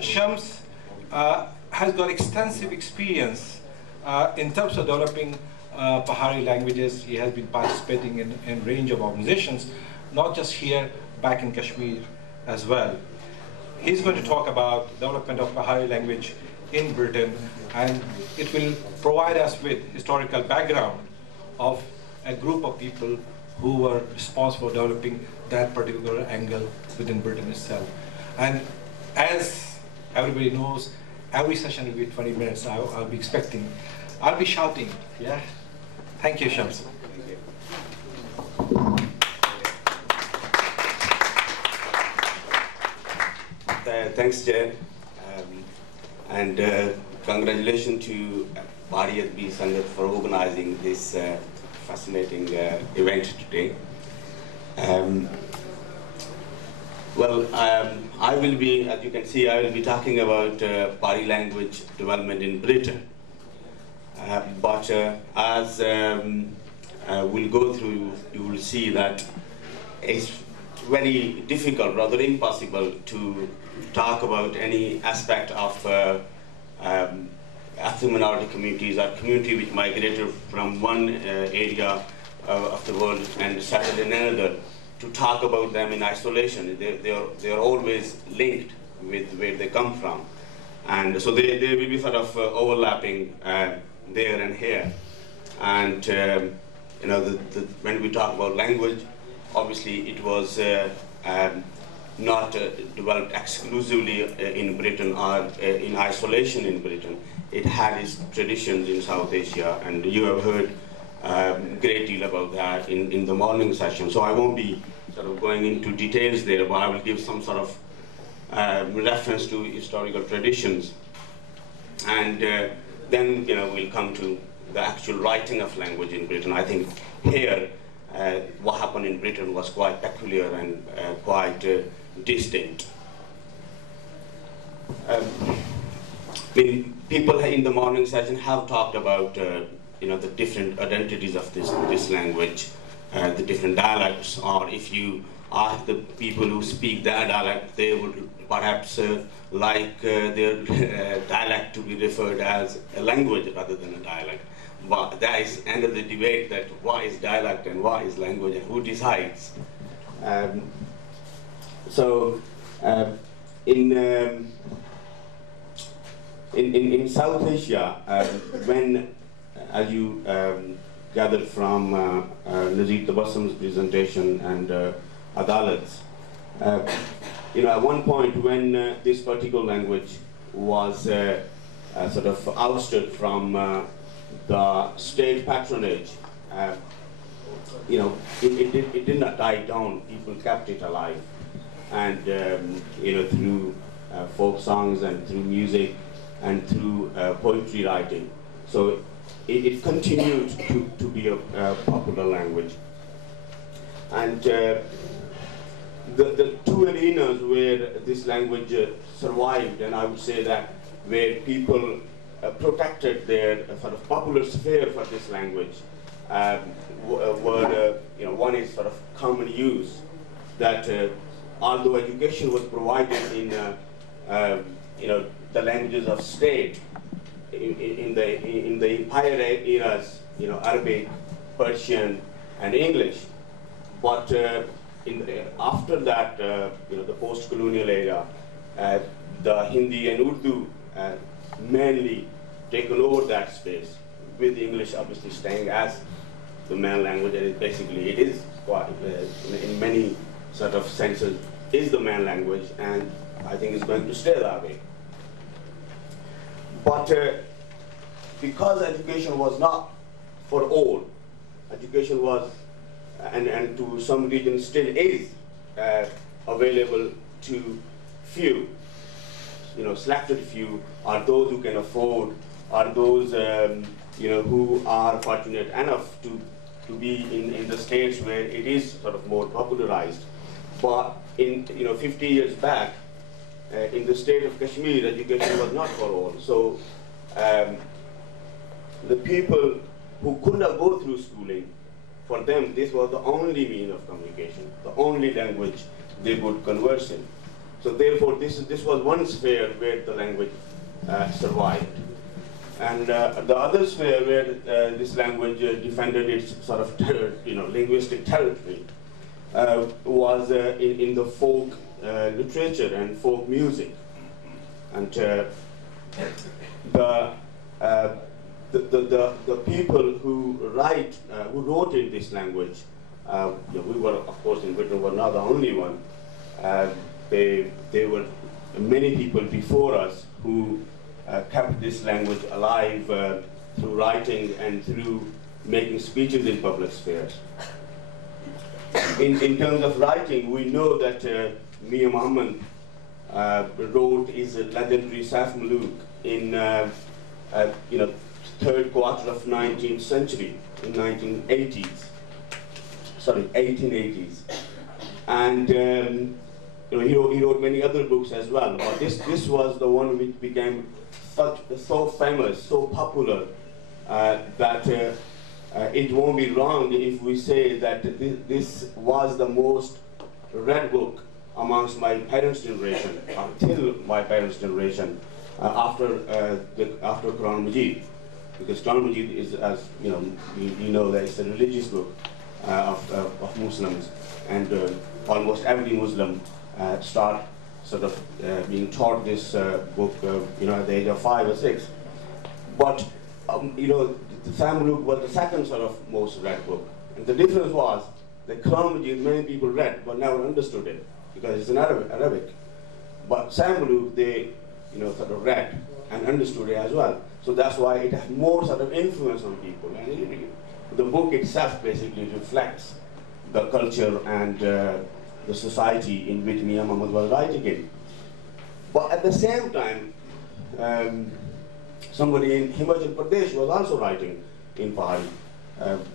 Shams has got extensive experience in terms of developing Pahari languages. He has been participating in a range of organizations, not just here, back in Kashmir as well. He's going to talk about development of Pahari language in Britain, and it will provide us with historical background of a group of people who were responsible for developing that particular angle within Britain itself. And as everybody knows, every session will be 20 minutes. I'll be expecting, I'll be shouting, yeah? Thank you, Shams. Thanks, Chair. And congratulations to Pahari Sangat for organizing this fascinating event today. I will be, as you can see, I will be talking about Pahari language development in Britain. But as we'll go through, you will see that it's very difficult, rather impossible, to talk about any aspect of ethnic minority communities or community which migrated from one area of the world and settled in another, to talk about them in isolation. They are always linked with where they come from. And so they will be sort of overlapping there and here. And you know, when we talk about language, obviously it was not developed exclusively in Britain or in isolation in Britain. It had its traditions in South Asia, and you have heard a great deal about that in the morning session. So I won't be sort of going into details there, but I will give some sort of reference to historical traditions. And then, you know, we'll come to the actual writing of language in Britain. I think here, what happened in Britain was quite peculiar and quite distinct. I mean, people in the morning session have talked about you know, the different identities of this language, the different dialects, or if you ask the people who speak their dialect, they would perhaps like their dialect to be referred as a language rather than a dialect. But that is end of the debate, that what is dialect and what is language and who decides. In South Asia, when, as you gathered from Nazir Tabassam's presentation and Adalat's, you know, at one point when this particular language was sort of ousted from the state patronage, you know, it did not die down. People kept it alive, and you know, through folk songs and through music and through poetry writing. So it continued to be a popular language. And the two arenas where this language survived, and I would say that where people protected their sort of popular sphere for this language, were, you know, one is sort of common use, that although education was provided in, you know, the languages of state, in the empire eras, you know, Arabic, Persian, and English, but after that, you know, the post-colonial era, the Hindi and Urdu mainly taken over that space, with English obviously staying as the main language, and it is quite, in many sort of senses, is the main language, and I think it's going to stay that way. But because education was not for all, education was, and to some regions still is, available to few, you know, selected few, are those who can afford, are those you know, who are fortunate enough to be in the states where it is sort of more popularized. But in, you know, 50 years back, in the state of Kashmir, education was not for all. So the people who could not go through schooling, for them this was the only mean of communication, the only language they would converse in. So therefore, this was one sphere where the language survived. And the other sphere where this language defended its sort of linguistic territory was in the folk literature and folk music. And the people who wrote in this language, we were, of course, in Britain were not the only one. There were many people before us who kept this language alive through writing and through making speeches in public spheres. In terms of writing, we know that Mia Muhammad wrote his legendary Saf Muluk in third quarter of 19th century, in 1880s. And he wrote many other books as well, but this was the one which became so famous, so popular, that it won't be wrong if we say that this was the most read book amongst my parents' generation, until my parents' generation, after Quran Majid, because Quran Majid is, as you know, that it's a religious book of Muslims, and almost every Muslim start sort of being taught this book, at the age of 5 or 6. But the Samuluk was the second sort of most read book, and the difference was the Quran Majid many people read but never understood it because it's in Arabic. But Samuluk they sort of read and understood it as well. So that's why it has more sort of influence on people. And the book itself basically reflects the culture and the society in which Mia Muhammad was writing in. But at the same time, somebody in Himachal Pradesh was also writing in Pahari,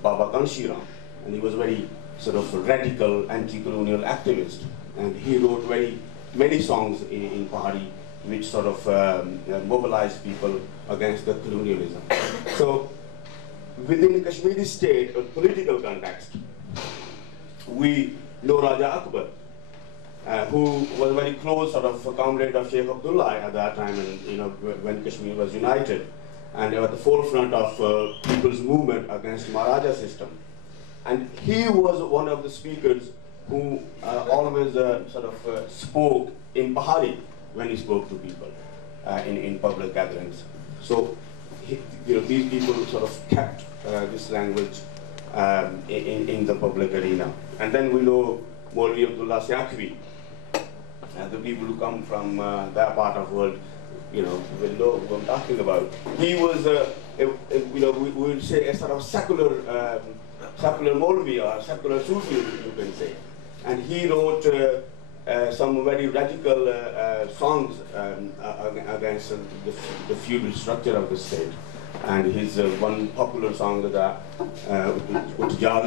Baba Kanshiram, and he was very sort of radical anti-colonial activist, and he wrote very many songs in Pahari which sort of mobilized people against the colonialism. So within the Kashmiri state or political context, we know Raja Akbar, who was a very close sort of comrade of Sheikh Abdullah at that time, and when Kashmir was united, and at the forefront of people's movement against Maharaja system. And he was one of the speakers who always sort of spoke in Pahari when he spoke to people in public gatherings. So these people sort of kept this language in the public arena. And then we know Maulvi Abdullah Siakvi, the people who come from that part of the world, will know what I'm talking about. He was, we would say a sort of secular Maulvi or secular Sufi, you can say. And he wrote some very radical songs against the feudal structure of the state. And his one popular song that Utjar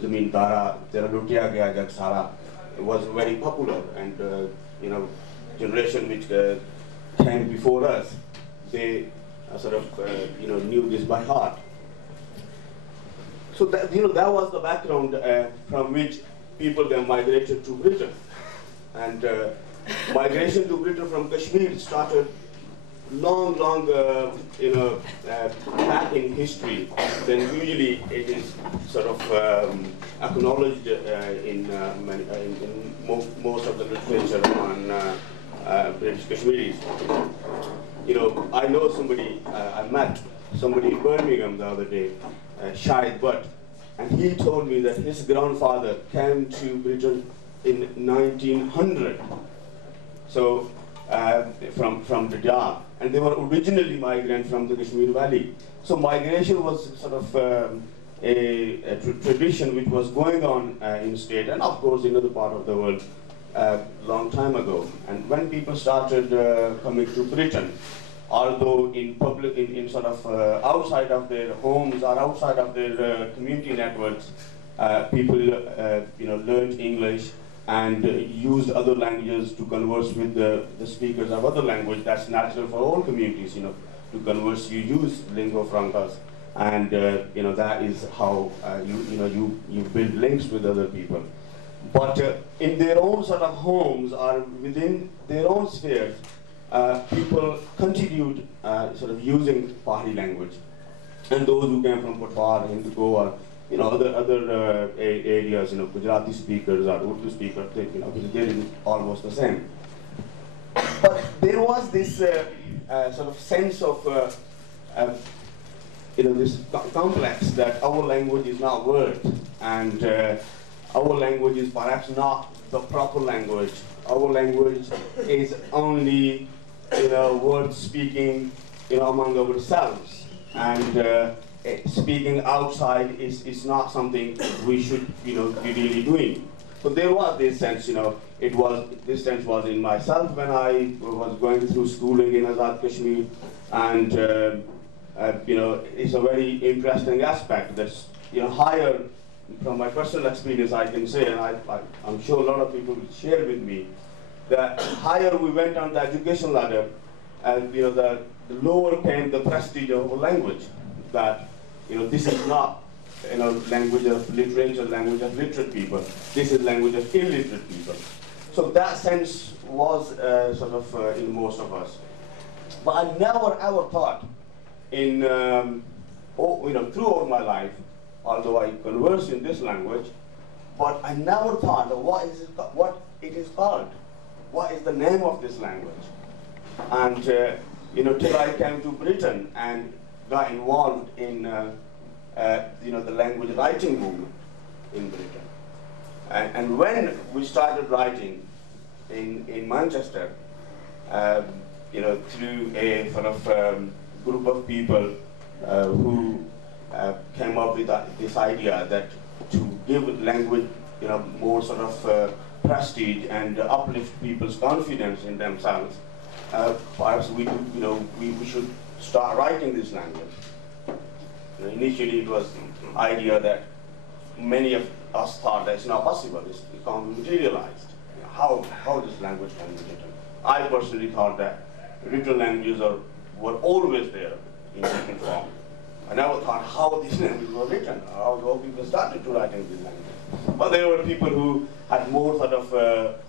Zamin Tara Tera Lutya Gaya Jag Sara was very popular, and generation which came before us, they sort of knew this by heart. So that that was the background from which people then migrated to Britain, and migration to Britain from Kashmir started long back in history. Then usually it is sort of acknowledged in most of the literature on British Kashmiris. I know somebody, I met somebody in Birmingham the other day, Shahid Butt, and he told me that his grandfather came to Britain in 1900. So from Dadaab, and they were originally migrants from the Kashmir Valley. So migration was sort of a tradition which was going on in state, and of course in other part of the world long time ago. And when people started coming to Britain, although in public, in sort of outside of their homes or outside of their community networks, people learned English and used other languages to converse with the speakers of other language. That's natural for all communities, to converse. You use lingua francas, and that is how you build links with other people. But in their own sort of homes or within their own spheres, people continued sort of using Pahari language. And those who came from Patwar, Hindu, or other areas, Gujarati speakers or Urdu speakers, they did almost the same. But there was this sort of sense of this complex that our language is not worth, and our language is perhaps not the proper language. Our language is only worth speaking among ourselves, and speaking outside is not something we should be really doing. So there was this sense, this sense was in myself when I was going through schooling in Azad Kashmir, and it's a very interesting aspect that's higher. From my personal experience, I can say, and I'm sure a lot of people will share with me, that higher we went on the education ladder, and the lower came the prestige of our language. That this is not language of literature, language of literate people. This is language of illiterate people. So that sense was sort of in most of us. But I never ever thought throughout my life, although I converse in this language, but I never thought of what it is called. What is the name of this language? And till I came to Britain and got involved in the language writing movement in Britain. And when we started writing in Manchester, through a sort of group of people who came up with this idea that to give language more sort of prestige and uplift people's confidence in themselves, perhaps we should start writing this language. Initially it was an idea that many of us thought that it's not possible, it can't be materialized. How this language can be written. I personally thought that written languages were always there in written form. I never thought how these languages were written, how people started to write in these languages. But there were people who had more sort of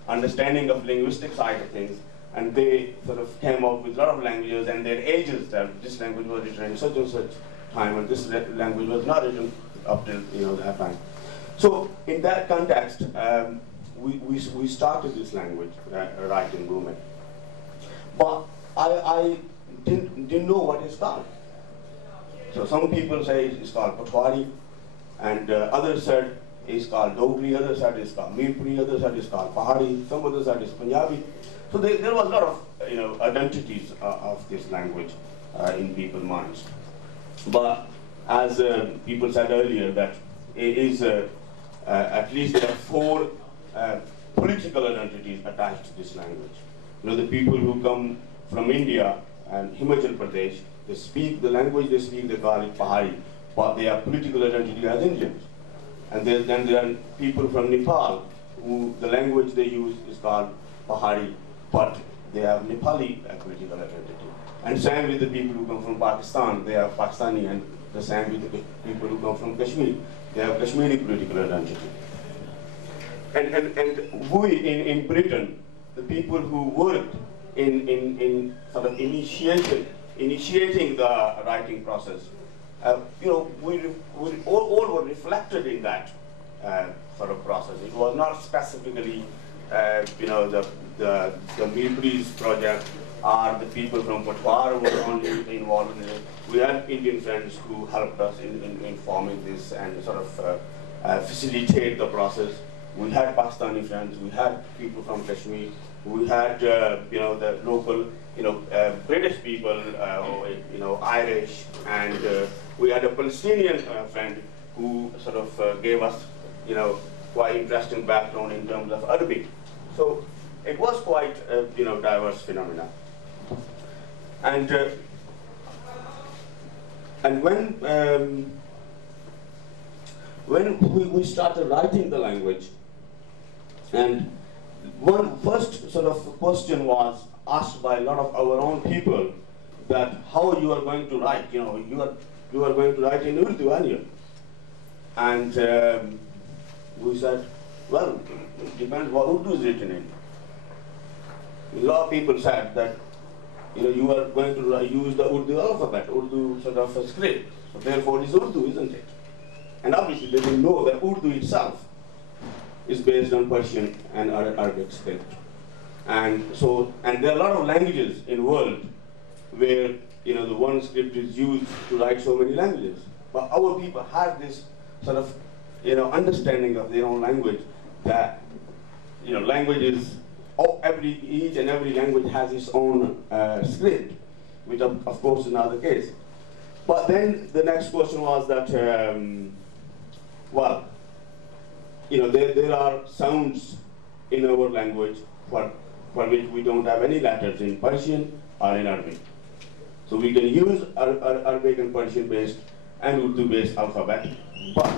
understanding of linguistic side of things, and they sort of came up with a lot of languages and their ages, that this language was written in such and such time, and this language was not written up till that time. So in that context, we started this language writing movement. But I didn't know what it's called. So some people say it's called Patwari, and others said it's called Dogri, others said it's called Mirpuri, others said it's called Pahari, some others said it's Punjabi. So there was a lot of identities of this language in people's minds. But as people said earlier, that it is at least there are 4 political identities attached to this language. The people who come from India and Himachal Pradesh, they speak the language they speak, they call it Pahari, but they have political identity as Indians. And then there are people from Nepal who the language they use is called Pahari, but they have Nepali political identity. And same with the people who come from Pakistan, they have Pakistani, and the same with the people who come from Kashmir, they have Kashmiri political identity. And we in Britain, the people who worked in sort of initiating the writing process, we all were reflected in that sort of process. It was not specifically, the Mirpuri's project or the people from Patwar were only involved in it. We had Indian friends who helped us in forming this and sort of facilitate the process. We had Pakistani friends, we had people from Kashmir, we had the local British people, Irish, and we had a Palestinian friend who sort of gave us quite interesting background in terms of Arabic. So it was quite a diverse phenomena. And when we started writing the language, and one first sort of question was asked by a lot of our own people, that how you are going to write, you are going to write in Urdu, aren't you? And we said, Well, it depends what Urdu is written in. A lot of people said that you are going to use the Urdu alphabet, Urdu sort of a script. So therefore it is Urdu, isn't it? And obviously they will know that Urdu itself is based on Persian and Arabic script. And there are a lot of languages in the world where the one script is used to write so many languages. But our people have this sort of understanding of their own language, that language is each and every language has its own script, which of course is not the case. But then the next question was that there are sounds in our language for which we don't have any letters in Persian or in Arabic. So we can use Arabic and Persian based and Urdu based alphabet, but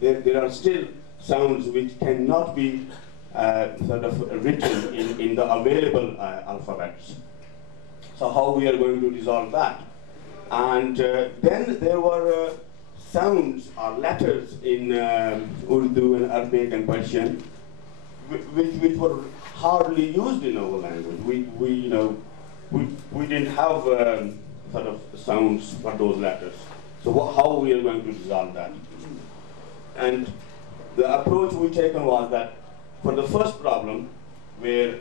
there are still sounds which cannot be sort of written in the available alphabets. So how we are going to resolve that? And then there were sounds or letters in Urdu and Arabic and Persian which were hardly used in our language. We didn't have sort of sounds for those letters. So how we are going to resolve that? And the approach we taken was that for the first problem, where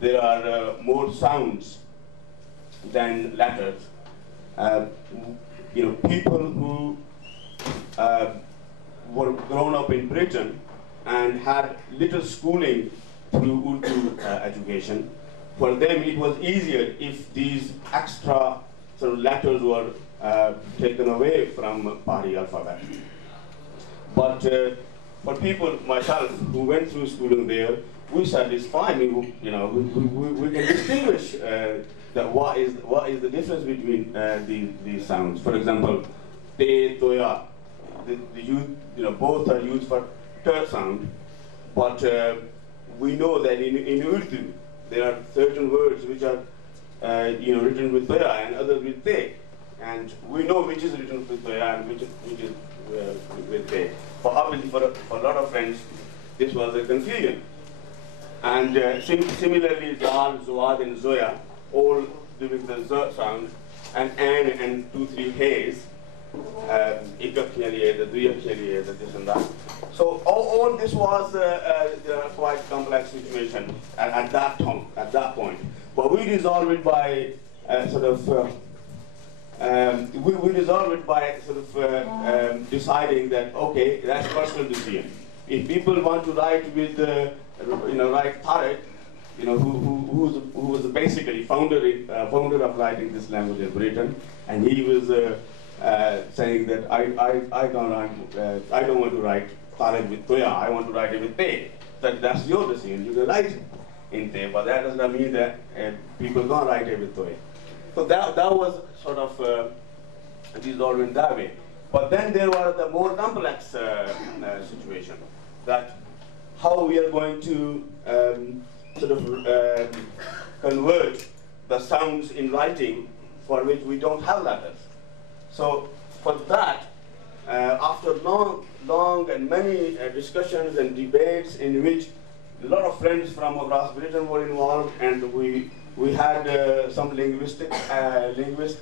there are more sounds than letters, people who were grown up in Britain and had little schooling through Urdu education, for them it was easier if these extra sort of letters were taken away from Pahari alphabet. But for people, myself, who went through schooling there, we said it's fine. We can distinguish that what is the difference between these sounds. For example, te, toya, both are used for t sound, but we know that in Urdu there are certain words which are written with toya and others with te, and we know which is written with toya and which is with te. But obviously, for a lot of friends, this was a confusion. And similarly, Zal, Zuad, and Zoya, all doing the Z sound, and An and 2, 3 hays, the this and that. So all this was a quite complex situation at that point. But we resolved it by deciding that, okay, that's personal decision. If people want to write with write Tariq, who was basically founder of writing this language in Britain, and he was saying that I don't want to write Tariq with Toya, I want to write it with Te. That's your decision. You can write it in Te, but that does not mean that people can't write it with Toya. So that was sort of resolved in that way. But then there was the more complex situation, that how we are going to convert the sounds in writing for which we don't have letters. So for that, after long and many discussions and debates in which a lot of friends from across Britain were involved, and we had some linguist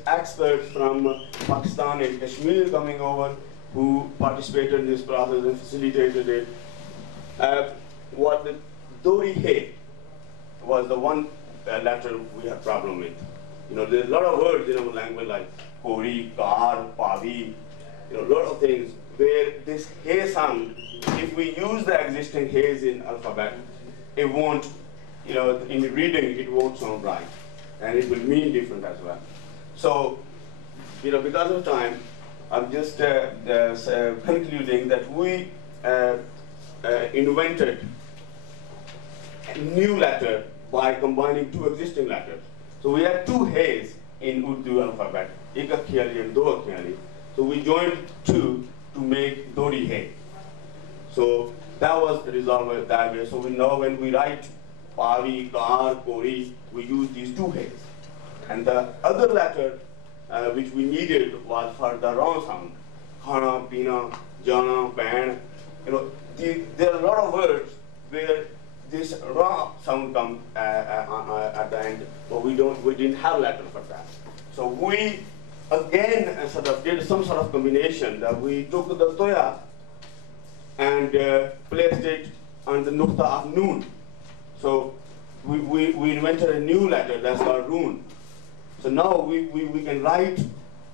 experts from Pakistan and Kashmir coming over who participated in this process and facilitated it. What the Dori He was the one letter we had problem with. There's a lot of words in our language like Kori, Kar, Pavi, a lot of things where this He sound, if we use the existing He's in alphabet, it won't, in reading it won't sound right, and it will mean different as well. So, because of time, I'm just concluding that we invented a new letter by combining two existing letters. So we had two He's in Urdu alphabet, ek akhyali and do akhyali. So we joined two to make Dori He. So that was resolved that way. So we know when we write Pavi, Kar, Kori, we use these two He's. And the other letter which we needed was for the wrong sound. Khana, Pina, Jana, Ban. there are a lot of words where this ra sound comes at the end, but we didn't have letter for that. So we again sort of did some sort of combination that we took the toya and placed it on the nukta of noon. So we invented a new letter that's called rune. So now we can write,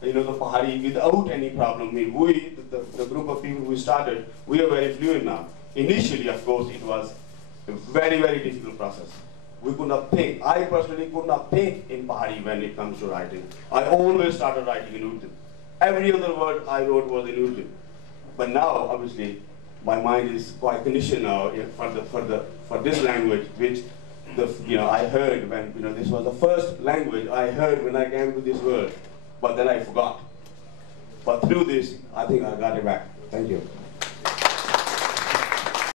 the Pahari without any problem. The group of people we started, we are very fluent now. Initially, of course, it was a very, very difficult process. We could not think. I personally could not think in Pahari when it comes to writing. I always started writing in Urdu. Every other word I wrote was in Urdu. But now, obviously, my mind is quite conditioned now for this language, which I heard when this was the first language I heard when I came to this world, but then I forgot. But through this, I think I got it back. Thank you.